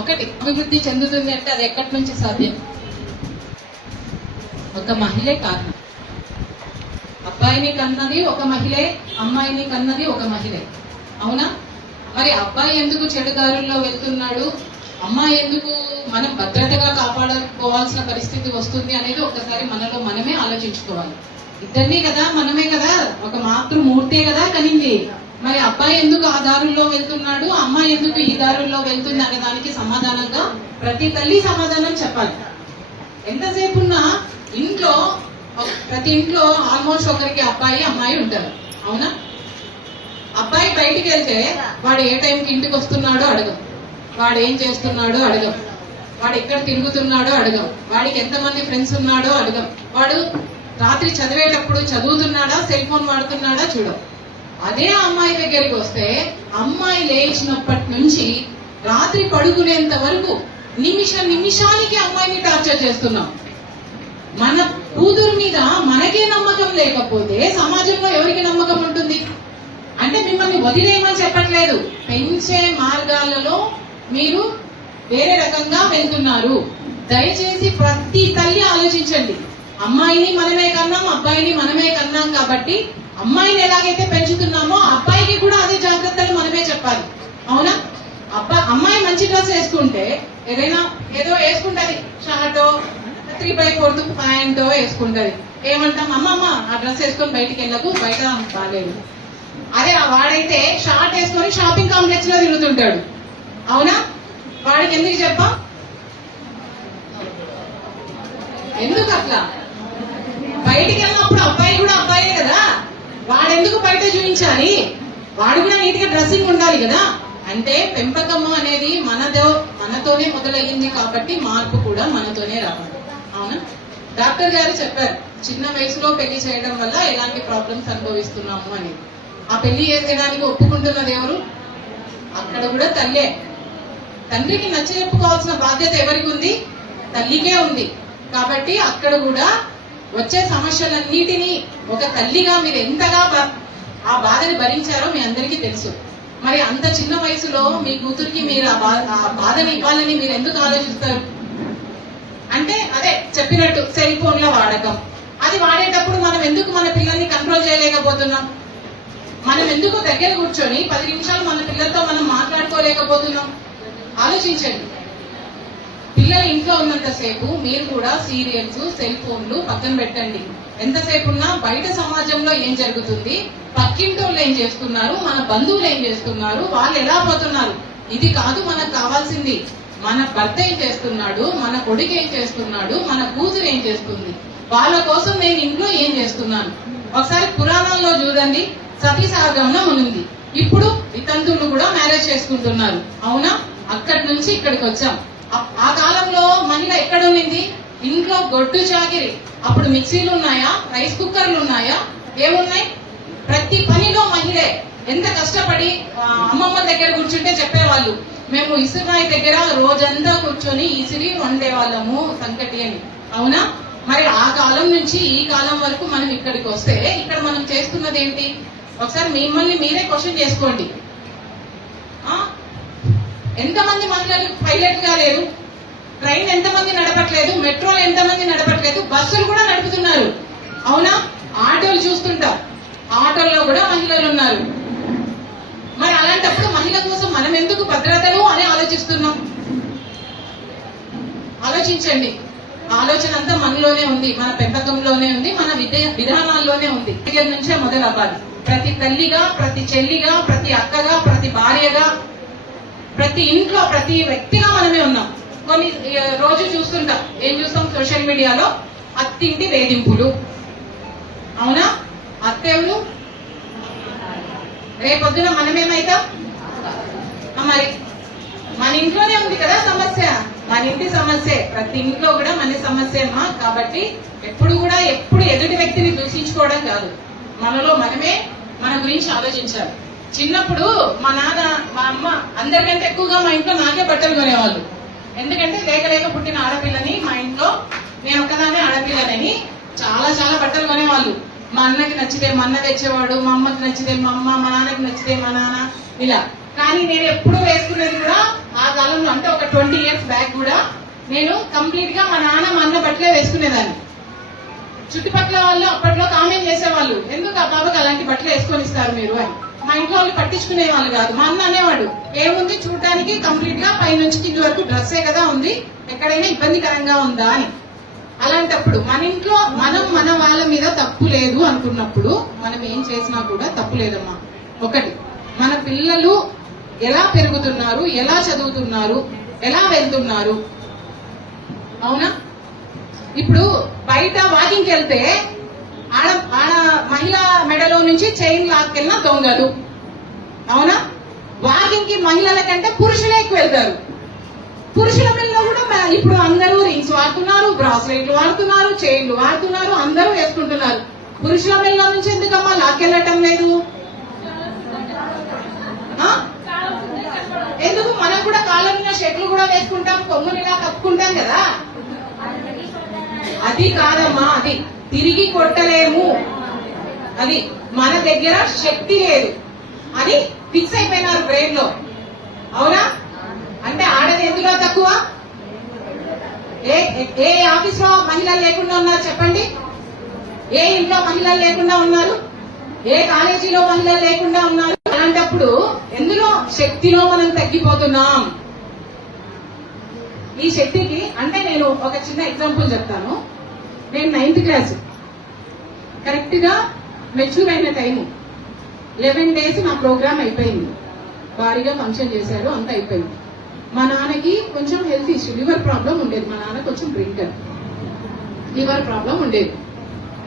ఒకటి అభివృద్ధి చెందుతుంది అంటే అది ఎక్కడి నుంచి సాధ్యం? ఒక మహిళే కారణం. అబ్బాయిని కన్నది ఒక మహిళే, అమ్మాయిని కన్నది ఒక మహిళే. అవునా? మరి అబ్బాయి ఎందుకు చెడు దారుల్లో వెళ్తున్నాడు, అమ్మాయి ఎందుకు మనం భద్రతగా కాపాడుకోవాల్సిన పరిస్థితి వస్తుంది అనేది ఒకసారి మనలో మనమే ఆలోచించుకోవాలి. ఇద్దరినీ కదా, మనమే కదా, ఒక మాతృమూర్తే కదా కనింది. మరి అబ్బాయి ఎందుకు ఆ దారుల్లో వెళ్తున్నాడు, అమ్మాయి ఎందుకు ఈ దారుల్లో వెళ్తుంది అనే దానికి సమాధానంగా ప్రతి తల్లి సమాధానం చెప్పాలి. ఎంతసేపు ఉన్నా ఇంట్లో ప్రతి ఇంట్లో ఆల్మోస్ట్ ఒకరికి అబ్బాయి అమ్మాయి ఉంటారు. అవునా? అబ్బాయి బయటికి వెళ్తే వాడు ఏ టైంకి ఇంటికి వస్తున్నాడో అడగం, వాడు ఏం చేస్తున్నాడో అడగం, వాడు ఎక్కడ తిరుగుతున్నాడో అడగం, వాడికి ఎంతమంది ఫ్రెండ్స్ ఉన్నాడో అడగం, వాడు రాత్రి చదివేటప్పుడు చదువుతున్నాడా సెల్ ఫోన్ వాడుతున్నాడా చూడం. అదే అమ్మాయి దగ్గరికి వస్తే అమ్మాయి లేచినప్పటి నుంచి రాత్రి పడుకునేంత వరకు నిమిషానికి అమ్మాయిని టార్చర్ చేస్తున్నాం. మన కూతురు మీద మనకే నమ్మకం లేకపోతే సమాజంలో ఎవరికి నమ్మకం ఉంటుంది? అంటే మిమ్మల్ని వదిలేయమని చెప్పట్లేదు, పెంచే మార్గాలలో మీరు వేరే రకంగా వెళ్తున్నారు. దయచేసి ప్రతి తల్లి ఆలోచించండి. అమ్మాయిని మనమే కన్నాం, అబ్బాయిని మనమే కన్నాం కాబట్టి అమ్మాయిని ఎలాగైతే పెంచుతున్నామో అబ్బాయికి కూడా అదే జాగ్రత్తలు మనమే చెప్పాలి. అవునా? అమ్మాయి మంచి డ్రెస్ వేసుకుంటే ఏదో వేసుకుంటది, షార్టో 3/4 ప్యాంటో వేసుకుంటది. ఏమంటాం? అమ్మమ్మ ఆ డ్రెస్ వేసుకొని బయటికి వెళ్ళకు, బయట బాగాలేదు. అదే వాడైతే షార్ట్ వేసుకొని షాపింగ్ కాంప్లెక్స్ లో తిరుగుతుంటాడు. అవునా? వాడికి ఎందుకు చెప్పా? ఎందుకు అట్లా? బయటికి వెళ్ళినప్పుడు అబ్బాయి కూడా అబ్బాయే కదా, వాడెందుకు బయట చూపించాలి? వాడు కూడా నీట్ గా డ్రెస్సింగ్ ఉండాలి కదా. అంటే పెంపకము అనేది మనతోనే మొదలయ్యింది కాబట్టి మార్పు కూడా మనతోనే రావాలి. అవునా? డాక్టర్ గారు చెప్పారు, చిన్న వయసులో పెళ్లి చేయడం వల్ల ఎలాంటి ప్రాబ్లమ్స్ అనుభవిస్తున్నాము అని. ఆ పెళ్లి చేయడానికి ఒప్పుకుంటున్నది ఎవరు? అక్కడ కూడా తల్లే. తండ్రికి నచ్చ చెప్పుకోవాల్సిన బాధ్యత ఎవరికి ఉంది? తల్లికే ఉంది. కాబట్టి అక్కడ కూడా వచ్చే సమస్యలన్నిటినీ ఒక తల్లిగా మీరు ఎంతగా ఆ బాధని భరించారో మీ అందరికీ తెలుసు. మరి అంత చిన్న వయసులో మీ కూతురికి మీరు ఆ బాధని ఇవ్వాలని మీరు ఎందుకు ఆలోచిస్తారు? అంటే అదే చెప్పినట్టు సెల్ ఫోన్ల వాడకం. అది వాడేటప్పుడు మనం ఎందుకు మన పిల్లల్ని కంట్రోల్ చేయలేకపోతున్నాం? మనం ఎందుకు దగ్గర కూర్చొని 10 నిమిషాలు మన పిల్లలతో మనం మాట్లాడుకోలేకపోతున్నాం? ఆలోచించండి. పిల్లలు ఇంట్లో ఉన్నంతసేపు మీరు కూడా సీరియల్స్, సెల్ ఫోన్లు పక్కన పెట్టండి. ఎంతసేపు ఉన్నా బయట సమాజంలో ఏం జరుగుతుంది, పక్కింటోళ్ళు ఏం చేస్తున్నారు, మన బంధువులు ఏం చేస్తున్నారు, వాళ్ళు ఎలా పోతున్నారు, ఇది కాదు మనకు కావాల్సింది. మన భర్త ఏం చేస్తున్నాడు, మన కొడుకు ఏం చేస్తున్నాడు, మన కూతురు ఏం చేస్తుంది, వాళ్ళ కోసం నేను ఇంట్లో ఏం చేస్తున్నాను. ఒకసారి పురాణాల్లో చూడండి, సతీ సహగమనం ఉంది. ఇప్పుడు వితంతువులు కూడా మ్యారేజ్ చేసుకుంటున్నారు. అవునా? అక్కడి నుంచి ఇక్కడికి వచ్చాం. ఆ కాలంలో మహిళ ఎక్కడ ఉన్నింది? ఇంట్లో గొడ్డు చాకిరి. అప్పుడు మిక్సీలు ఉన్నాయా, రైస్ కుక్కర్లు ఉన్నాయా, ఏమున్నాయి? ప్రతి పనిలో మహిళే ఎంత కష్టపడి అమ్మమ్మ దగ్గర కూర్చుంటే చెప్పేవాళ్ళు, మేము ఇసురాయి దగ్గర రోజంతా కూర్చొని ఇసిరి వండేవాళ్ళము సంకటి అని. అవునా? మరి ఆ కాలం నుంచి ఈ కాలం వరకు మనం ఇక్కడికి వస్తే ఇక్కడ మనం చేస్తున్నది ఏంటి? ఒకసారి మిమ్మల్ని మీరే క్వశ్చన్ చేసుకోండి. ఎంతమంది మహిళలు పైలట్ గా లేరు? ట్రైన్ ఎంతమంది నడపట్లేదు? మెట్రోలు ఎంతమంది నడపట్లేదు? బస్సులు కూడా నడుపుతున్నారు. అవునా? ఆటోలు చూస్తుంటా, ఆటోల్లో కూడా మహిళలు ఉన్నారు. మరి అలాంటప్పుడు మహిళ కోసం మనం ఎందుకు భద్రతలు అని ఆలోచిస్తున్నాం? ఆలోచించండి. ఆలోచన అంతా మనలోనే ఉంది, మన పెంపకంలోనే ఉంది, మన విధానాల్లోనే ఉంది. దగ్గర నుంచే మొదలవ్వాలి. ప్రతి తల్లిగా, ప్రతి చెల్లిగా, ప్రతి అక్కగా, ప్రతి భార్యగా, ప్రతి ఇంట్లో ప్రతి వ్యక్తిగా మనమే ఉన్నాం. కొన్ని రోజు చూస్తుంటాం, ఏం చూస్తాం సోషల్ మీడియాలో? అత్తింటి వేధింపులు. అవునా? అత్తెవరు? రేపొద్దున మనమేమైతాం? మరి మన ఇంట్లోనే ఉంది కదా సమస్య, మన ఇంటి సమస్య. ప్రతి ఇంట్లో కూడా మన సమస్యమా. కాబట్టి ఎప్పుడు ఎదుటి వ్యక్తిని దూషించుకోవడం కాదు, మనలో మనమే మన గురించి ఆలోచించాలి. చిన్నప్పుడు మా నాన్న, మా అమ్మ అందరికంటే ఎక్కువగా మా ఇంట్లో నాకే బట్టలు కొనేవాళ్ళు. ఎందుకంటే లేక పుట్టిన ఆడపిల్లని మా ఇంట్లో, నేను ఒక్కదానే ఆడపిల్లనని చాలా బట్టలు కొనేవాళ్ళు. మా అన్నకి నచ్చితే మా అన్న తెచ్చేవాడు, మా అమ్మకి నచ్చితే మా అమ్మ, మా నాన్నకి నచ్చితే మా నాన్న, ఇలా. కానీ నేను ఎప్పుడు వేసుకునేది కూడా ఆ కాలంలో అంటే ఒక 20 years బ్యాక్ కూడా నేను కంప్లీట్ గా మా నాన్న మా అన్న బట్టలే వేసుకునేదాన్ని. చుట్టుపక్కల వాళ్ళు అప్పట్లో కామెంట్ చేసేవాళ్ళు, ఎందుకు ఆ బాబాకి అలాంటి బట్టలు వేసుకొని ఇస్తారు మీరు అని. మా ఇంట్లో వాళ్ళు పట్టించుకునే వాళ్ళు కాదు. మా అన్న అనేవాడు, ఏముంది చూడటానికి కంప్లీట్ గా పై నుంచి కింది వరకు డ్రెస్సే కదా ఉంది, ఎక్కడైనా ఇబ్బందికరంగా ఉందా అని. అలాంటప్పుడు మన ఇంట్లో మనం మన వాళ్ళ మీద తప్పు లేదు అనుకున్నప్పుడు మనం ఏం చేసినా కూడా తప్పు లేదమ్మా. ఒకటి, మన పిల్లలు ఎలా పెరుగుతున్నారు, ఎలా చదువుతున్నారు, ఎలా వెళ్తున్నారు, అవునా? ఇప్పుడు బయట వాకింగ్కి వెళ్తే ఆడ మహిళ మెడలో నుంచి చైన్ లాక్కెళ్ళిన దొంగలు, అవునా? వాకింగ్ కి మహిళల కంటే పురుషులే ఎక్కువ వెళ్తారు. పురుషుల పిల్లలు కూడా ఇప్పుడు అందరూ రింగ్స్ వాడుతున్నారు, బ్రాస్లెట్లు వాడుతున్నారు, చైన్లు వాడుతున్నారు, అందరూ వేసుకుంటున్నారు. పురుషుల పిల్లల నుంచి ఎందుకమ్మా లాక్కెళ్ళటం లేదు? ఎందుకు? మనం కూడా కాళ్ళ మీద షర్ట్లు కూడా వేసుకుంటాం, కొమ్మునిలా కప్పుకుంటాం కదా. అది కాదమ్మా, అది తిరిగి కొట్టలేము, అది మన దగ్గర శక్తి లేదు, అది ఫిక్స్ అయిపోయినారు బ్రెయిన్ లో, అవునా? అంటే ఆడది ఎందులో తక్కువ? ఏ ఆఫీస్ లో మహిళలు లేకుండా ఉన్నారు చెప్పండి? ఏ ఇంట్లో మహిళలు లేకుండా ఉన్నారు? ఏ కాలేజీలో మహిళలు లేకుండా ఉన్నారు? అలాంటప్పుడు ఎందులో? శక్తిలో మనం తగ్గిపోతున్నాం. ఈ శక్తికి అంటే నేను ఒక చిన్న ఎగ్జాంపుల్ చెప్తాను. నేను 9th క్లాస్ కరెక్ట్ గా మెచ్యూర్ అయిన టైము 11 days నా ప్రోగ్రామ్ అయిపోయింది. భారీగా ఫంక్షన్ చేశారు, అంతా అయిపోయింది. మా నాన్నకి కొంచెం హెల్త్ ఇష్యూ, లివర్ ప్రాబ్లం ఉండేది. మా నాన్న కొంచెం డ్రింకర్, లివర్ ప్రాబ్లం ఉండేది.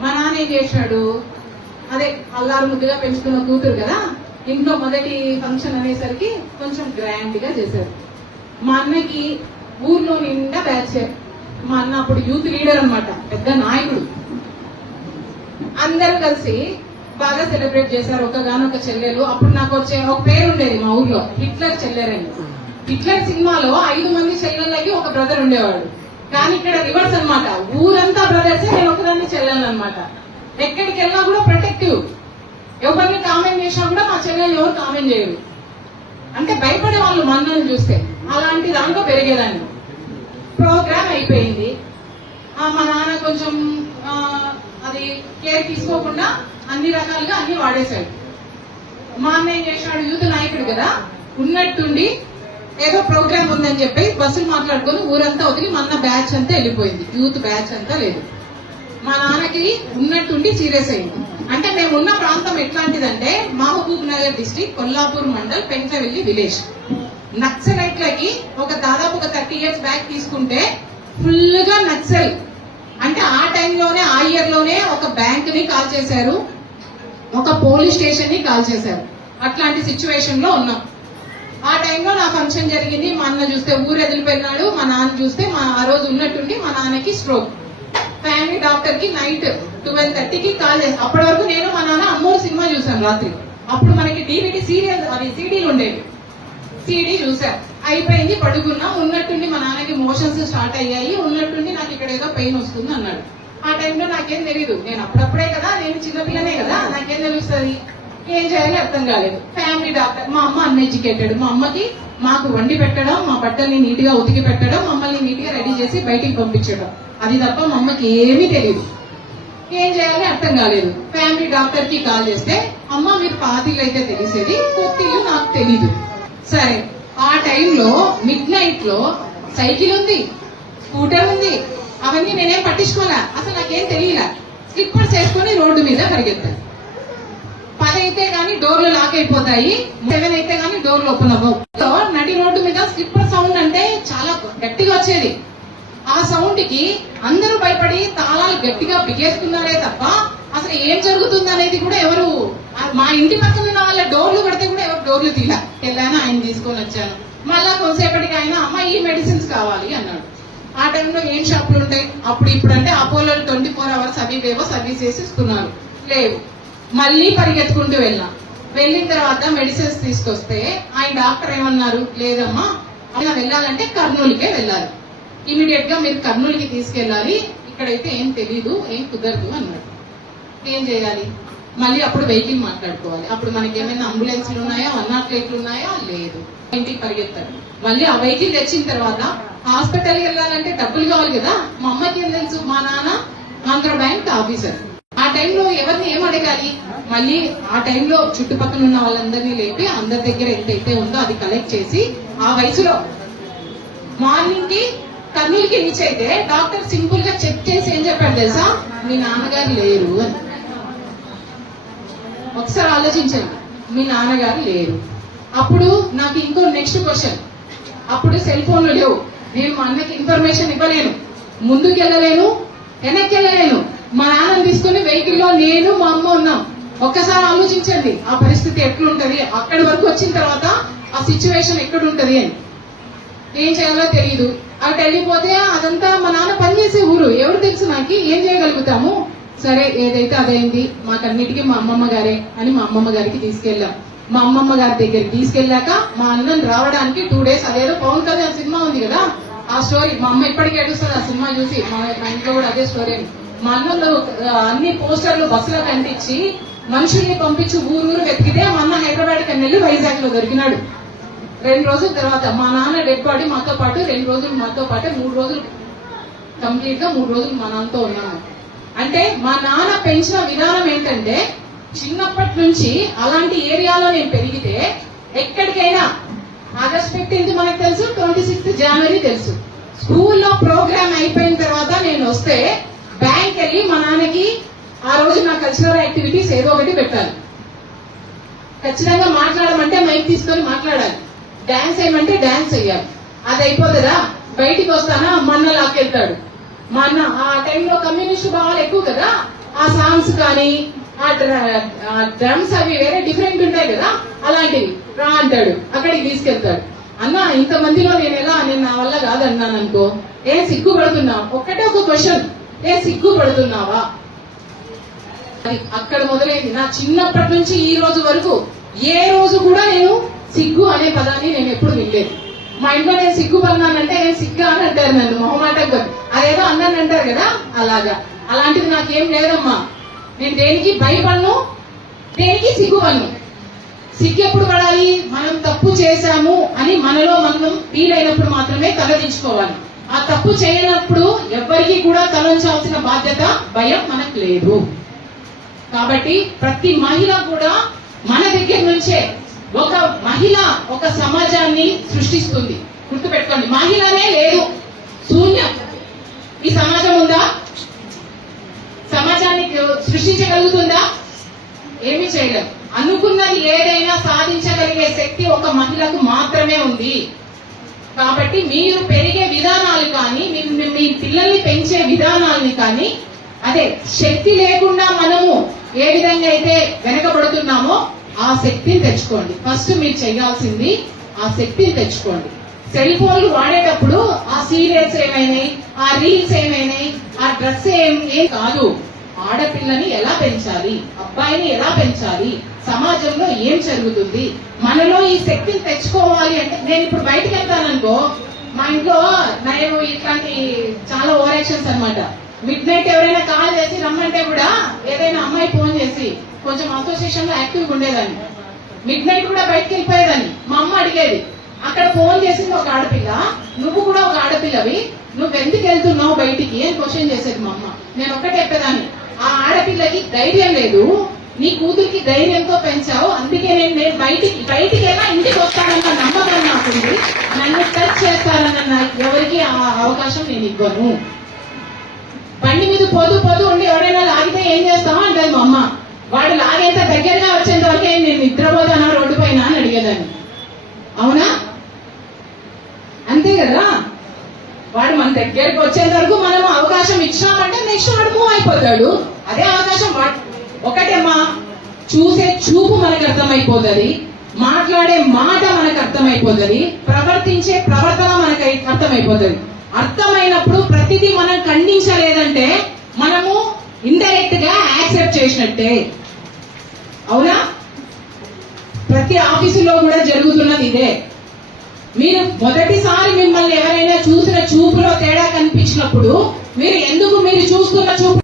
మా నాన్న ఏం చేశాడు, అదే అల్లారు ముద్దుగా పెంచుకున్న కూతురు కదా, ఇంట్లో మొదటి ఫంక్షన్ అనేసరికి కొంచెం గ్రాండ్ గా చేశారు. మా అన్నకి ఊర్లో నిండా బ్యాచ్. మా అన్న అప్పుడు యూత్ లీడర్ అన్నమాట, పెద్ద నాయకుడు. అందరూ కలిసి బాగా సెలబ్రేట్ చేశారు. ఒకగానొక చెల్లెలు. అప్పుడు నాకు వచ్చే ఒక పేరు ఉండేది మా ఊర్లో, హిట్లర్ చెల్లెరని. హిట్లర్ సినిమాలో 5 మంది చెల్లెళ్ళకి ఒక బ్రదర్ ఉండేవాడు. కానీ ఇక్కడ రివర్స్ అన్నమాట, ఊరంతా బ్రదర్సే, నేను ఒకదాన్ని చెల్లెలు అనమాట. ఎక్కడికి వెళ్ళినా కూడా ప్రొటెక్టివ్. ఎవరిని కామెంట్ చేసినా కూడా మా చెల్లెలు ఎవరు కామెంట్ చేయరు, అంటే భయపడే వాళ్ళు మనల్ని చూస్తే. అలాంటి దాంట్లో పెరిగేదాన్ని. ప్రోగ్రామ్ అయిపోయింది. మా నాన్న కొంచెం అది కేర్ తీసుకోకుండా అన్ని రకాలుగా అన్ని వాడేశాడు. మా అన్న ఏం చేశాడు, యూత్ నాయకుడు కదా, ఉన్నట్టుండి ఏదో ప్రోగ్రామ్ ఉందని చెప్పి బస్సులు మాట్లాడుకుని ఊరంతా వదిలి మన బ్యాచ్ అంతా వెళ్ళిపోయింది. యూత్ బ్యాచ్ అంతా లేదు. మా నాన్నకి ఉన్నట్టుండి సీరియస్ అయింది. అంటే మేము ఉన్న ప్రాంతం ఎట్లాంటిదంటే మహబూబ్ నగర్ డిస్ట్రిక్ట్, కొల్లాపూర్ మండల్, పెంచవెల్లి విలేజ్. నక్సలైట్లకి దాదాపు 30 years బ్యాక్ తీసుకుంటే ఫుల్ గా నక్సల్. అంటే ఆ టైంలోనే, ఆ ఇయర్ లోనే ఒక బ్యాంక్ ని కాల్ చేశారు, ఒక పోలీస్ స్టేషన్ ని కాల్ చేశారు. అట్లాంటి సిచ్యువేషన్ లో ఉన్నాం. ఆ టైంలో నా ఫంక్షన్ జరిగింది. మా అన్న చూస్తే ఊరు ఎదిలిపోయినాడు, మా నాన్న చూస్తే ఆ రోజు ఉన్నట్టుండి మా నాన్నకి స్ట్రోక్. ఫ్యామిలీ డాక్టర్ కి నైట్ 12:30కి కాల్ చేశారు. అప్పటి వరకు నేను మా నాన్న అమ్మోరు సినిమా చూసాను రాత్రి. అప్పుడు మనకి DVD సీరియల్, అవి సీడీలు ఉండేవి. సీడీ చూసాం, అయిపోయింది, పడుకున్నాం. ఉన్నట్టుండి మా నాన్నకి మోషన్స్ స్టార్ట్ అయ్యాయి. ఉన్నట్టుండి నాకు ఇక్కడ ఏదో పెయిన్ వస్తుంది అన్నాడు. ఆ టైంలో నాకేం తెలియదు, నేను అప్పుడప్పుడే కదా, నేను చిన్నపిల్లనే కదా, నాకేం తెలుస్తుంది, ఏం చేయాలో అర్థం కాలేదు. ఫ్యామిలీ డాక్టర్, మా అమ్మ అన్ఎడ్యుకేటెడ్. మా అమ్మకి మాకు వండి పెట్టడం, మా బట్టల్ని నీట్ గా ఉతికి పెట్టడం, మమ్మల్ని నీట్ గా రెడీ చేసి బయటికి పంపించడం, అది తప్ప మా అమ్మకి ఏమీ తెలియదు. ఏం చేయాలో అర్థం కాలేదు. ఫ్యామిలీ డాక్టర్ కి కాల్ చేస్తే, అమ్మ మీరు పాతిళ్ళు అయితే తెలిసేది, కొత్తిళ్ళు నాకు తెలీదు. సరే, ఆ టైంలో మిడ్ నైట్ లో సైకిల్ ఉంది, స్కూటర్ ఉంది, అవన్నీ నేనేం పట్టించుకోలే, అసలు నాకేం తెలియలే. స్లిప్పర్స్ వేసుకొని రోడ్డు మీద పరిగెత్తాను. 10 అయితే గానీ డోర్లు లాక్ అయిపోతాయి, 7 అయితే గానీ డోర్లు ఓపెన్ అవ్వవు. నడి రోడ్డు మీద స్లిప్పర్ సౌండ్ అంటే చాలా గట్టిగా వచ్చేది. ఆ సౌండ్ కి అందరూ భయపడి తాళాలు గట్టిగా బిగేసుకున్నారే తప్ప అసలు ఏం జరుగుతుంది అనేది కూడా ఎవరు, మా ఇంటి పక్కన ఉన్న వాళ్ళ డోర్లు కడితే కూడా ఎవరు డోర్లు తీలా. వెళ్ళాను, ఆయన తీసుకొని వచ్చాను. మళ్ళా కొంతసేపటికి ఆయన, అమ్మ ఈ మెడిసిన్స్ కావాలి అన్నాడు. ఆ టైంలో ఏం షాపులు ఉంటాయి అప్పుడు? ఇప్పుడు అంటే అపోలో 24 hours అవి ఏవో సర్వీస్ చేసి ఇస్తున్నారు, లేవు. మళ్ళీ పరిగెత్తుకుంటూ వెళ్ళిన తర్వాత మెడిసిన్స్ తీసుకొస్తే ఆయన డాక్టర్ ఏమన్నారు, లేదమ్మా ఆయన వెళ్ళాలంటే కర్నూలుకే వెళ్ళాలి, ఇమీడియట్ గా మీరు కర్నూలుకి తీసుకెళ్ళాలి, ఇక్కడైతే ఏం తెలీదు, ఏం కుదరదు అన్నాడు. ఏం చేయాలి? మళ్ళీ అప్పుడు వెహికల్ మాట్లాడుకోవాలి. అప్పుడు మనకి ఏమైనా అంబులెన్స్లు ఉన్నాయా, 108లు ఉన్నాయా, లేదు. ఇంటికి పరిగెత్తారు. మళ్ళీ ఆ వెహికల్ తెచ్చిన తర్వాత హాస్పిటల్కి వెళ్ళాలంటే డబ్బులు కావాలి కదా. మా అమ్మకి ఏం తెలుసు, మా నాన్న ఆంధ్ర బ్యాంక్ ఆఫీసర్. ఆ టైంలో ఎవరిని ఏం అడగాలి? మళ్ళీ ఆ టైంలో చుట్టుపక్కల ఉన్న వాళ్ళందరినీ లేపి అందరి దగ్గర ఎంతైతే ఉందో అది కలెక్ట్ చేసి, ఆ వయసులో మార్నింగ్ కి కర్నూలుకి రీచ్ అయితే డాక్టర్ సింపుల్ గా చెక్ చేసి ఏం చెప్పాడు తెలుసా, మీ నాన్నగారు లేరు అని. ఒకసారి ఆలోచించండి, మీ నాన్నగారు లేరు. అప్పుడు నాకు ఇంకో నెక్స్ట్ క్వశ్చన్, అప్పుడు సెల్ ఫోన్లు లేవు. నేను మా అన్నకి ఇన్ఫర్మేషన్ ఇవ్వలేను, ముందుకు వెళ్ళలేను, వెనక్కి వెళ్ళలేను. మా నాన్నని తీసుకుని వెహికల్లో నేను మా అమ్మ ఉన్నాం. ఒక్కసారి ఆలోచించండి ఆ పరిస్థితి ఎట్లుంటది. అక్కడి వరకు వచ్చిన తర్వాత ఆ సిచ్యువేషన్ ఎక్కడుంటది అని ఏం చేయాలో తెలియదు. అటు వెళ్ళిపోతే అదంతా మా నాన్న పనిచేసే ఊరు, ఎవరు తెలుసు నాకు, ఏం చేయగలుగుతాము. సరే ఏదైతే అదైంది, మాకన్నిటికీ మా అమ్మమ్మ గారే అని మా అమ్మమ్మ గారికి తీసుకెళ్ళాం. మా అమ్మమ్మ గారి దగ్గరికి తీసుకెళ్ళాక మా అన్నని రావడానికి 2 days, అదేదో పవన్ కళ్యాణ్ సినిమా ఉంది కదా ఆ స్టోరీ, మా అమ్మ ఇప్పటికీ ఏడుస్తుంది ఆ సినిమా చూసి. మా ఇంట్లో కూడా అదే స్టోరీ. మా అన్నలు అన్ని పోస్టర్లు బస్సులో కంటించి మనుషుల్ని పంపించి ఊరు వెతికితే మా అన్న హైదరాబాద్కి వెళ్ళి వైజాగ్ లో దొరికినాడు. 2 రోజుల తర్వాత మా నాన్న డెడ్ బాడీ మాతో పాటు 2 రోజులు మాతో పాటు 3 రోజులు కంప్లీట్ గా 3 రోజులు మా నాన్నతో ఉన్నాను. అంటే మా నాన్న పెంచిన విధానం ఏంటంటే, చిన్నప్పటి నుంచి అలాంటి ఏరియాలో నేను పెరిగితే ఎక్కడికైనా ఆగస్ట్ 15 మనకు తెలుసు, 26 జనవరి తెలుసు. స్కూల్లో ప్రోగ్రామ్ అయిపోయిన తర్వాత నేను వస్తే బ్యాంక్ వెళ్ళి మా నాన్నకి ఆ రోజు నా కల్చరల్ యాక్టివిటీస్ ఏదో ఒకటి పెట్టాలి. ఖచ్చితంగా మాట్లాడమంటే మైక్ తీసుకొని మాట్లాడాలి, డాన్స్ వేయమంటే డాన్స్ వేయాలి. అది అయిపోతుందా, బయటికి వస్తానా మా అన్న లాక్కెళ్తాడు. మా అన్న ఆ టైంలో కమ్యూనిస్ట్ భావాలు ఎక్కువ కదా, ఆ సాంగ్స్ కానీ ఆ డ్రమ్స్ అవి వేరే డిఫరెంట్ ఉంటాయి కదా, అలాంటివి రా అంటాడు, అక్కడికి తీసుకెళ్తాడు. అన్న ఇంతమందిలో నేను నా వల్ల కాదన్నాను అనుకో, ఏం సిగ్గుపడుతున్నావు, ఒక్కటే ఒక క్వశ్చన్, ఏ సిగ్గుపడుతున్నావా? అక్కడ మొదలైంది నా చిన్నప్పటి నుంచి ఈ రోజు వరకు. ఏ రోజు కూడా నేను సిగ్గు అనే పదాన్ని నేను ఎప్పుడు వినలేదు. మా ఇంట్లో నేను సిగ్గుపడినానంటే నేను సిగ్గా అని అంటారు నన్ను మొహమాటంగా, అదేదో అన్నాను అంటారు కదా అలాగా. అలాంటిది నాకేం లేదమ్మా. నేను దేనికి భయపడను, దేనికి సిగ్గుపడను. సిగ్గు ఎప్పుడు పడాలి, మనం తప్పు చేశాము అని మనలో మనం ఫీల్ అయినప్పుడు మాత్రమే తలదించుకోవాలి. ఆ తప్పు చేయనప్పుడు ఎవ్వరికి కూడా తలంచాల్సిన బాధ్యత, భయం మనకు లేదు. కాబట్టి ప్రతి మహిళ కూడా మన దగ్గర నుంచే ఒక మహిళ ఒక సమాజాన్ని సృష్టిస్తుంది. గుర్తుపెట్టుకోండి, మహిళనే లేదు, శూన్యం. ఈ సమాజం ఉందా? సమాజాన్ని సృష్టించగలుగుతుందా? ఏమీ చేయలేదు. అనుకున్నది ఏదైనా సాధించగలిగే శక్తి ఒక మహిళకు మాత్రమే ఉంది. కాబట్టి మీరు పెరిగే విధానాలు కానీ, మీ పిల్లల్ని పెంచే విధానాలని కానీ, అదే శక్తి లేకుండా మనము ఏ విధంగా అయితే వెనకబడుతున్నామో ఆ శక్తిని తెచ్చుకోండి. ఫస్ట్ మీరు చేయాల్సింది ఆ శక్తిని తెచ్చుకోండి. సెల్ ఫోన్లు వాడేటప్పుడు ఆ సీరియల్స్ ఏమైనాయి, ఆ రీల్స్ ఏమైనాయి, ఆ డ్రెస్ ఏం కాదు. ఆడపిల్లని ఎలా పెంచాలి, అబ్బాయిని ఎలా పెంచాలి, సమాజంలో ఏం జరుగుతుంది, మనలో ఈ శక్తిని తెచ్చుకోవాలి అంటే. నేను ఇప్పుడు బయటకు వెళ్తాననుకో, మా ఇంట్లో నేను ఇట్లాంటి చాలా ఓవర్ యాక్షన్స్ అనమాట. మిడ్ నైట్ ఎవరైనా కాల్ చేసి రమ్మంటే కూడా ఏదైనా అమ్మాయి ఫోన్ చేసి కొంచెం అసోసియేషన్ లో యాక్టివ్గా ఉండేదాన్ని. మిడ్ నైట్ కూడా బయటకు వెళ్ళిపోయేదాన్ని. మా అమ్మ అడిగేది, అక్కడ ఫోన్ చేసింది ఒక ఆడపిల్ల, నువ్వు కూడా ఒక ఆడపిల్లవి, నువ్వు ఎందుకు వెళ్తున్నావు బయటికి అని క్వశ్చన్ చేసేది మా అమ్మ. నేను ఒక్కటే చెప్పేదాన్ని, ఆ ఆడపిల్లకి ధైర్యం లేదు, నీ కూతురికి ధైర్యంతో పెంచావు, అందుకే నేను బయటికైనా ఇంటికి వస్తానన్న నమ్మకం నాకుంది, నన్ను టచ్ చేస్తారన్న ఎవరికి ఆ అవకాశం నేను ఇవ్వను. బండి మీద పోతూ ఉండి ఎవరైనా లాగితే ఏం చేస్తావో అంటది మా అమ్మ. వాడు లాగేంత దగ్గరగా వచ్చేంత వరకే నేను నిద్రపోతానా రోడ్డు పైన అని అడిగేదాన్ని. అవునా? అంతే కదా. వాడు మన దగ్గరికి వచ్చేంత వరకు మనం అవకాశం ఇచ్చామంటే నెక్స్ట్ వాడు మూవ్ అయిపోతాడు. అదే అవకాశం ఒకటేమ్మా, చూసే చూపు మనకు అర్థమైపోతుంది, మాట్లాడే మాట మనకు అర్థమైపోతుంది, ప్రవర్తించే ప్రవర్తన మనకు అర్థమైపోతుంది. అర్థమైనప్పుడు ప్రతిదీ మనం ఖండించలేదంటే మనము ఇండైరెక్ట్ గా యాక్సెప్ట్ చేసినట్టే. అవునా? ప్రతి ఆఫీసులో కూడా జరుగుతున్నది ఇదే. మీరు మొదటిసారి మిమ్మల్ని ఎవరైనా చూసిన చూపులో తేడా కనిపించినప్పుడు మీరు ఎందుకు మీరు చూస్తున్న చూపు